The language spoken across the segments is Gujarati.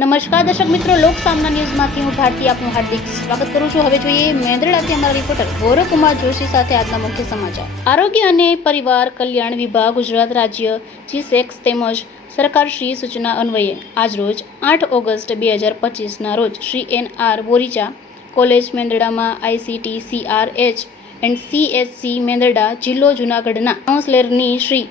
નમસ્કાર દર્શક મિત્રો, લોક સામના ન્યૂઝમાંથી હું ભારતી આપનું હાર્દિક સ્વાગત કરું છું. હવે જોઈએ મેંદરડાથી અમારા રિપોર્ટર ગૌરવકુમાર જોશી સાથે આજના મુખ્ય સમાચાર. આરોગ્ય અને પરિવાર કલ્યાણ વિભાગ, ગુજરાત રાજ્ય જી સેક્સ તેમજ સરકારશ્રી સૂચના અન્વયે આજરોજ આઠ ઓગસ્ટ બે હજાર પચીસના રોજ Shri N R Boricha college મેંદરડામાં ICT CRH and CHC Mendarda જિલ્લો જૂનાગઢના કાઉન્સલરની શ્રી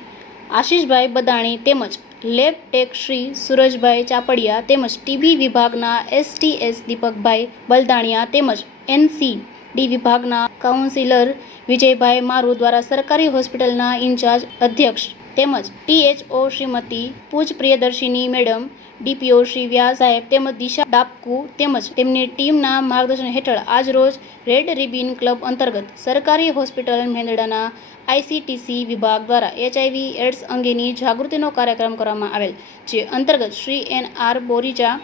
આશીષભાઈ બદાણી તેમજ લેબ ટેક શ્રી સુરજભાઈ ચાપડિયા તેમજ ટીબી વિભાગના એસટીએસ દીપકભાઈ બલદાણિયા તેમજ એનસી ડી વિભાગના કાઉન્સિલર વિજયભાઈ મારુ દ્વારા સરકારી હોસ્પિટલના ઇન્ચાર્જ અધ્યક્ષ તેમજ THO Shrimati Pooja Priyadarshini madam DPO Shri Vyas સાહેબ તેમજ દિશા ડાપકુ તેમજ તેમની ટીમના માર્ગદર્શન હેઠળ આજરોજ રેડ રિબિન ક્લબ અંતર્ગત સરકારી હોસ્પિટલ મેંદડાના આઈસીટીસી વિભાગ દ્વારા એચઆઈવી એડ્સ અંગેની જાગૃતિનો કાર્યક્રમ કરવામાં આવેલ, જે અંતર્ગત Shri N R Boricha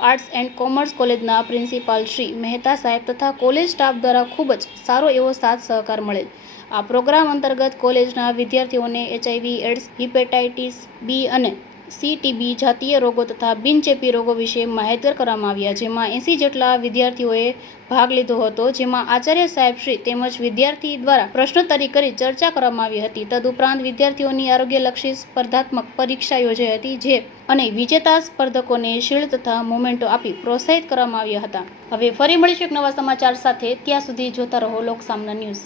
arts and commerce કોલેજના પ્રિન્સિપાલ શ્રી મહેતા સાહેબ તથા કોલેજ સ્ટાફ દ્વારા ખૂબ જ સારો એવો સાથ સહકાર મળેલ. આ પ્રોગ્રામ અંતર્ગત કોલેજના વિદ્યાર્થીઓને એચઆઈવી, એડ્સ, હિપેટાઇટિસ, બી અને સીટીબી જાતીય રોગો તથા બિનચેપી રોગો વિશે માહિતગાર કરવામાં આવ્યા, જેમાં એંસી જેટલા વિદ્યાર્થીઓએ ભાગ લીધો હતો, જેમાં આચાર્ય સાહેબ શ્રી તેમજ વિદ્યાર્થી દ્વારા પ્રશ્નોત્તરી કરી ચર્ચા કરવામાં આવી હતી. તદુપરાંત વિદ્યાર્થીઓની આરોગ્યલક્ષી સ્પર્ધાત્મક પરીક્ષા યોજાઈ હતી, જે અને વિજેતા સ્પર્ધકોને શિલ્ડ તથા મોમેન્ટો આપી પ્રોત્સાહિત કરવામાં આવ્યા હતા. હવે ફરી મળીશું એક નવા સમાચાર સાથે. ત્યાં સુધી જોતા રહો લોક સામના ન્યૂઝ.